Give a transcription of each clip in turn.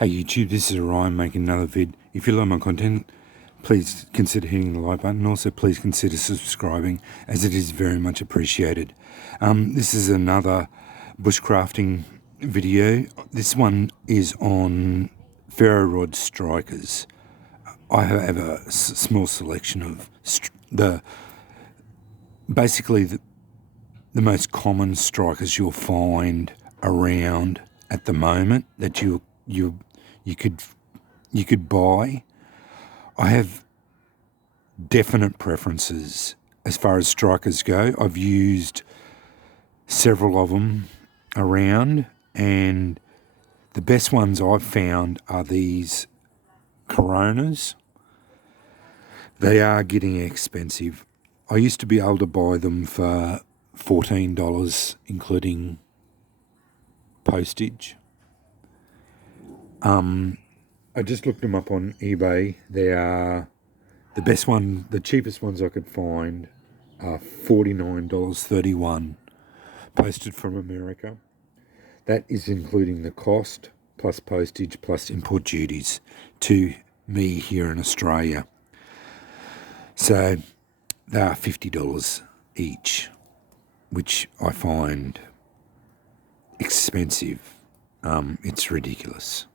Hey YouTube, this is Ryan making another vid. If you like my content, please consider hitting the like button. Also, please consider subscribing, as it is very much appreciated. This is another bushcrafting video. This one is on ferro rod strikers. I have a small selection of basically the most common strikers you'll find around at the moment that you could buy. I have definite preferences as far as strikers go. I've used several of them around, and the best ones I've found are these Coronas. They are getting expensive. I used to be able to buy them for $14, including postage. I just looked them up on eBay. They are the best one, the cheapest ones I could find are $49.31, posted from America. That is including the cost, plus postage, plus import duties to me here in Australia. So they are $50 each, which I find expensive. It's ridiculous.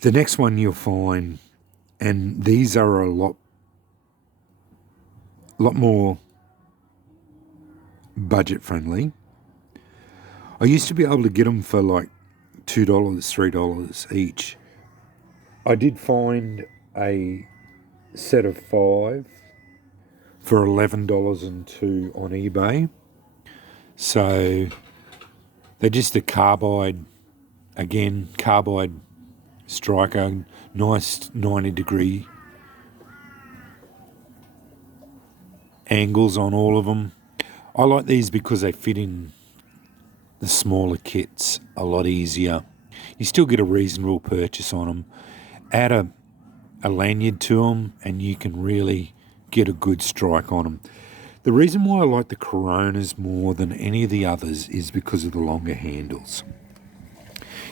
The next one you'll find, and these are a lot more budget friendly. I used to be able to get them for like $2, $3 each. I did find a set of 5 for $11.02 on eBay. So they're just a carbide, again, carbide striker, nice 90-degree angles on all of them. I like these because they fit in the smaller kits a lot easier. You still get a reasonable purchase on them. Add a lanyard to them and you can really get a good strike on them. The reason why I like the Coronas more than any of the others is because of the longer handles.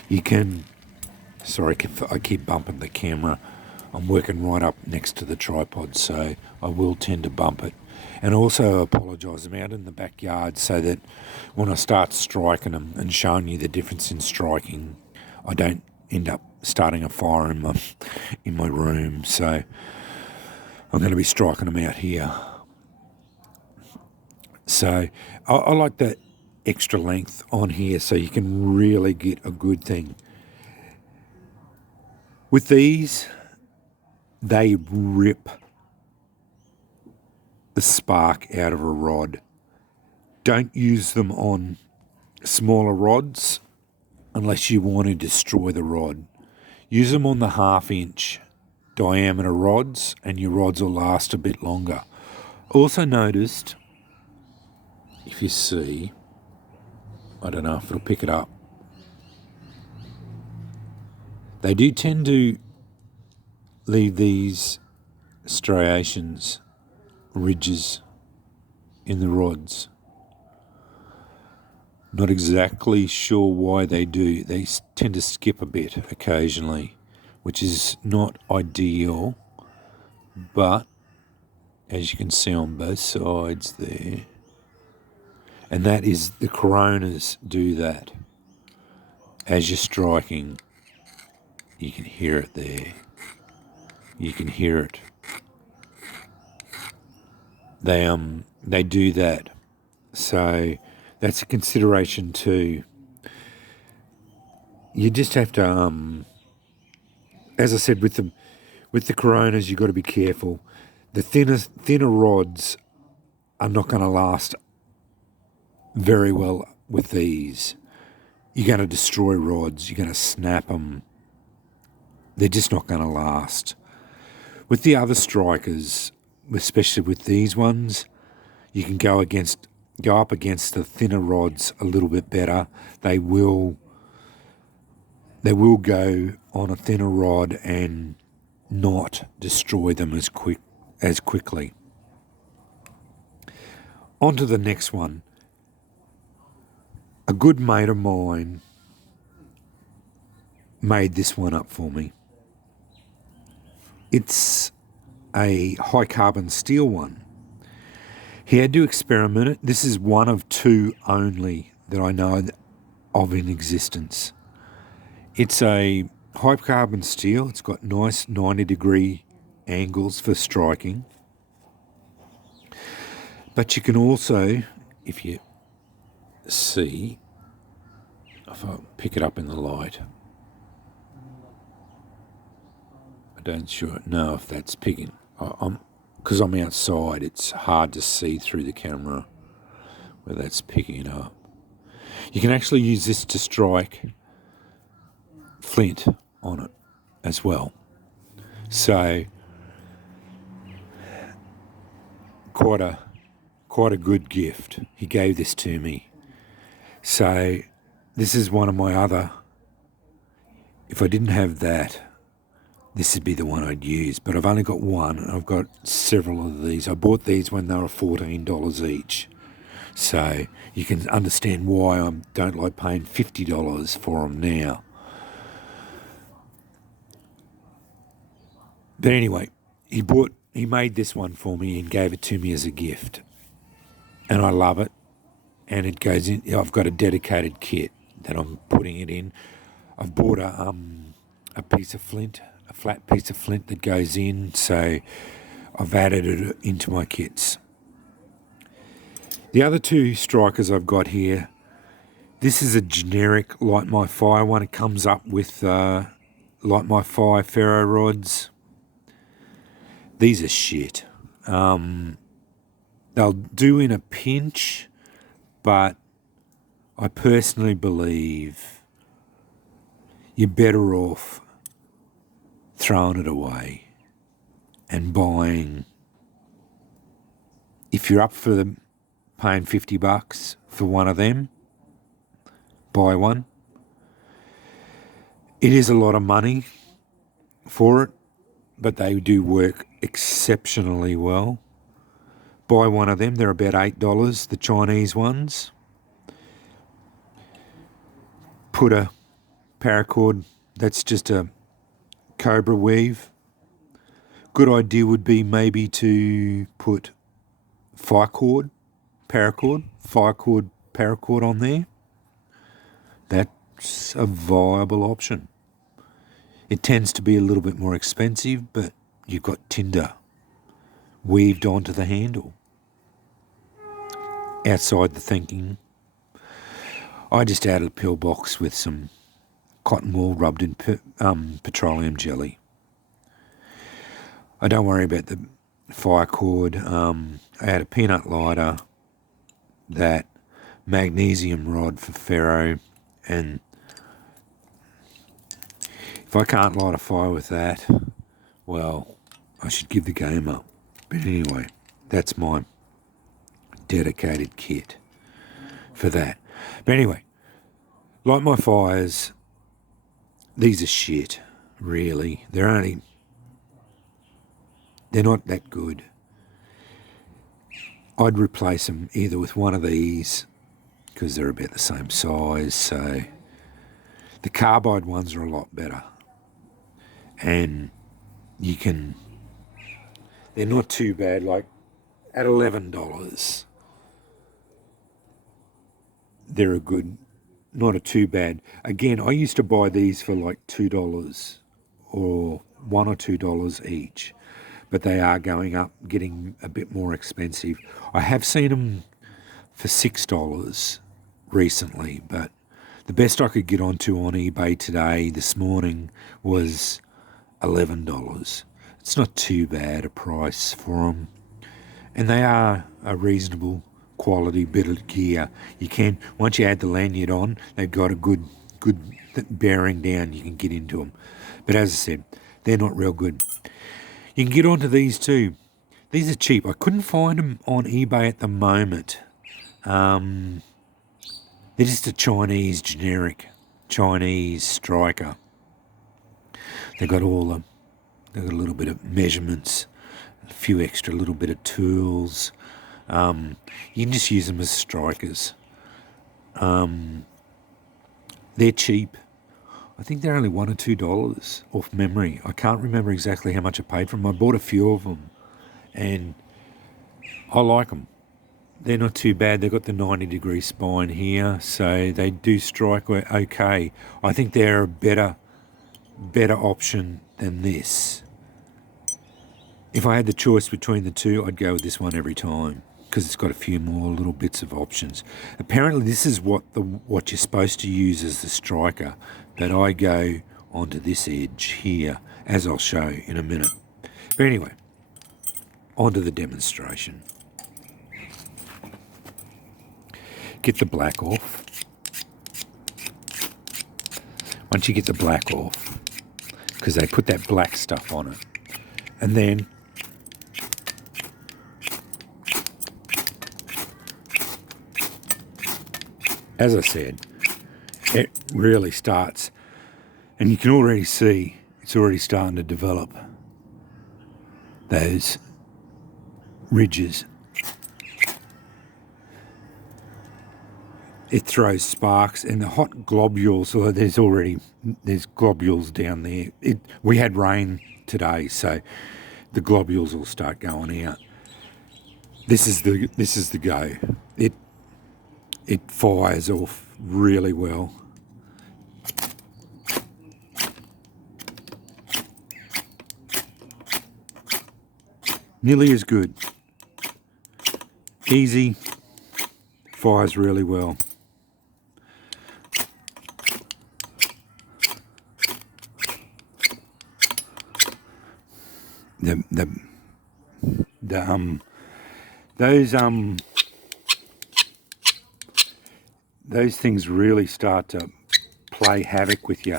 You can... Sorry, I keep bumping the camera. I'm working right up next to the tripod, so I will tend to bump it. And also apologise, I'm out in the backyard so that when I start striking them and showing you the difference in striking, I don't end up starting a fire in my room. So I'm going to be striking them out here. So I like that extra length on here so you can really get a good thing. With these, they rip the spark out of a rod. Don't use them on smaller rods unless you want to destroy the rod. Use them on the 1/2-inch diameter rods and your rods will last a bit longer. Also noticed, if you see, I don't know if it'll pick it up, they do tend to leave these striations, ridges in the rods. Not exactly sure why they do. They tend to skip a bit occasionally, which is not ideal, but as you can see on both sides there, and that is the Coronas do that. As you're striking, you can hear it there. You can hear it. They do that. So that's a consideration too. You just have to, as I said, with the Coronas, you've got to be careful. The thinner rods are not going to last very well with these. You're going to destroy rods. You're going to snap them. They're just not going to last. With the other strikers, especially with these ones, you can go up against the thinner rods a little bit better. They will go on a thinner rod and not destroy them as quickly. On to the next one. A good mate of mine made this one up for me. It's a high carbon steel one. He had to experiment it. This is one of two only that I know of in existence. It's a high carbon steel. It's got nice 90-degree angles for striking. But you can also, if you see, if I pick it up in the light, I don't sure know if that's picking. Because I'm outside, it's hard to see through the camera where that's picking it up. You can actually use this to strike flint on it as well. So quite a good gift. He gave this to me. So this is one of my other. If I didn't have that, this would be the one I'd use. But I've only got one, and I've got several of these. I bought these when they were $14 each. So you can understand why I don't like paying $50 for them now. But anyway, he made this one for me and gave it to me as a gift. And I love it. And it goes in. I've got a dedicated kit that I'm putting it in. I've bought a piece of flint, a flat piece of flint that goes in. So I've added it into my kits. The other two strikers I've got here, this is a generic Light My Fire one. It comes up with Light My Fire ferro rods. These are shit. They'll do in a pinch, but I personally believe you're better off throwing it away and buying. If you're up for paying $50 for one of them, buy one. It is a lot of money for it, but they do work exceptionally well. Buy one of them. They're about $8, the Chinese ones. Put a paracord. That's just a cobra weave. Good idea would be maybe to put firecord, paracord on there. That's a viable option. It tends to be a little bit more expensive, but you've got tinder weaved onto the handle. Outside the thinking, I just added a pillbox with some cotton wool rubbed in petroleum jelly. I don't worry about the fire cord. I had a peanut lighter, that magnesium rod for ferro, and if I can't light a fire with that, well, I should give the game up. But anyway, that's my dedicated kit for that. But anyway, Light My Fires, these are shit, really. They're not that good. I'd replace them either with one of these, because they're about the same size. So the carbide ones are a lot better. And they're not too bad, like at $11. They're not a too bad. Again, I used to buy these for like $2 or $1 or $2 each. But they are going up, getting a bit more expensive. I have seen them for $6 recently, but the best I could get onto on eBay today, this morning, was $11. It's not too bad a price for them. And they are a reasonable quality bit of gear. You can, once you add the lanyard on, they've got a good bearing down, you can get into them. But as I said, they're not real good. You can get onto these too. These are cheap. I couldn't find them on eBay at the moment. They're just a generic Chinese striker. They've got a little bit of measurements, a few extra little bit of tools. You can just use them as strikers. They're cheap. I I think they're only $1 or $2 off memory. I can't remember exactly how much I paid for them. I bought a few of them, and I like them. They're not too bad. They've got the 90-degree spine here, so they do strike okay. I think they're a better option than this. If I had the choice between the two, I'd go with this one every time because it's got a few more little bits of options. Apparently, this is what you're supposed to use as the striker, but I go onto this edge here, as I'll show in a minute. But anyway, onto the demonstration. Get the black off. Once you get the black off, because they put that black stuff on it, and then as I said, it really starts, and you can already see it's already starting to develop those ridges. It throws sparks, and the hot globules, or there's globules down there. We had rain today, so the globules will start going out. This is the go. It fires off really well. Nearly as good. Easy. Fires really well. Those things really start to play havoc with you.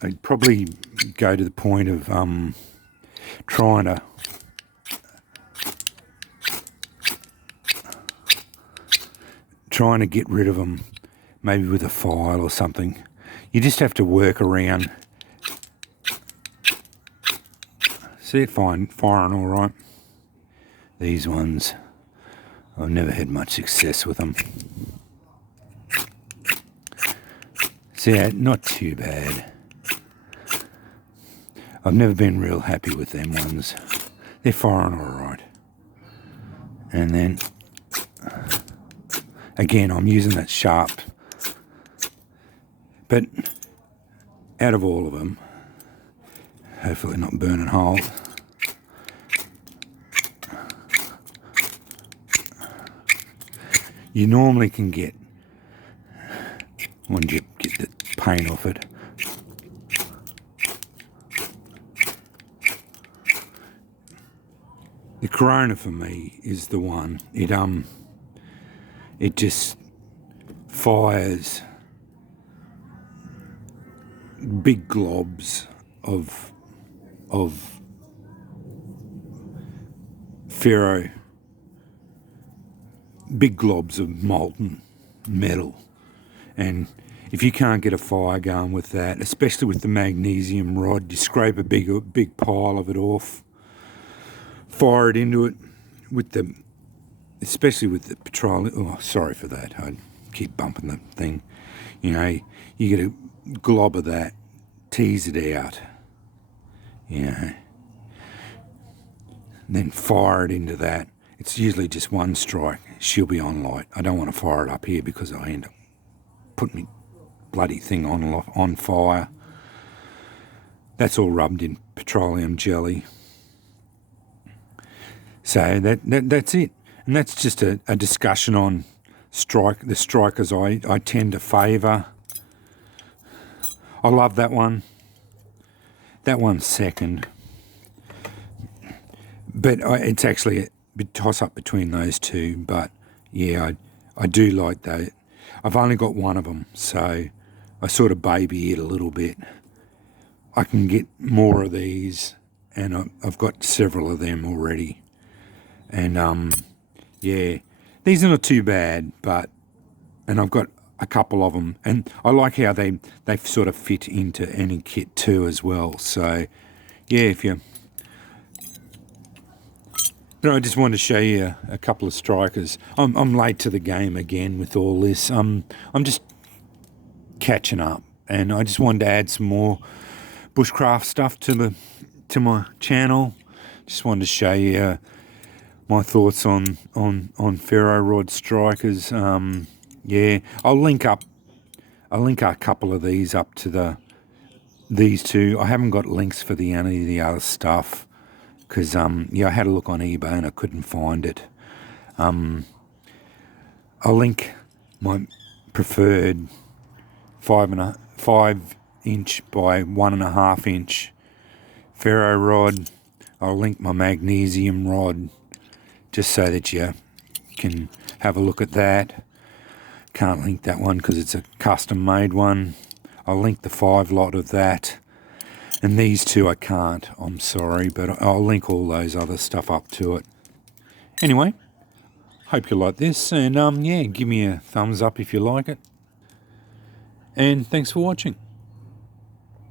I'd probably go to the point of trying to get rid of them, maybe with a file or something. You just have to work around. See it firing all right. These ones, I've never had much success with them. See, not too bad. I've never been real happy with them ones. They're firing all right. And then, again, I'm using that sharp. But out of all of them, hopefully not burning holes, you normally can get, once you get the paint off it, the Corona for me is the one. It just fires big globs of ferro, big globs of molten metal, and if you can't get a fire going with that, especially with the magnesium rod, you scrape a big pile of it off, fire it into it especially with the petroleum. Oh, sorry for that. I keep bumping the thing. You know, you get a glob of that, tease it out. You know, then fire it into that. It's usually just one strike. She'll be on light. I don't want to fire it up here because I end up putting my bloody thing on fire. That's all rubbed in petroleum jelly. So that's it. And that's just a discussion on the strikers I tend to favour. I love that one. That one's second. But it's actually a bit toss-up between those two. But, yeah, I do like that. I've only got one of them, so I sort of baby it a little bit. I can get more of these, and I've got several of them already. And, yeah, these are not too bad, and I've got a couple of them, and I like how they sort of fit into any kit too as well. So, yeah, I just wanted to show you a couple of strikers. I'm late to the game again with all this. I'm just catching up, and I just wanted to add some more bushcraft stuff to my channel. Just wanted to show you my thoughts on ferro rod strikers. Yeah, I'll link a couple of these up to these two. I haven't got links for any of the other stuff because yeah, I had a look on eBay and I couldn't find it. I'll link my preferred 5-inch by 1.5-inch ferro rod. I'll link my magnesium rod just so that you can have a look at that. Can't link that one because it's a custom made one. I'll link the 5-lot of that. And these two I can't, I'm sorry, but I'll link all those other stuff up to it. Anyway, hope you like this, and yeah, give me a thumbs up if you like it. And thanks for watching.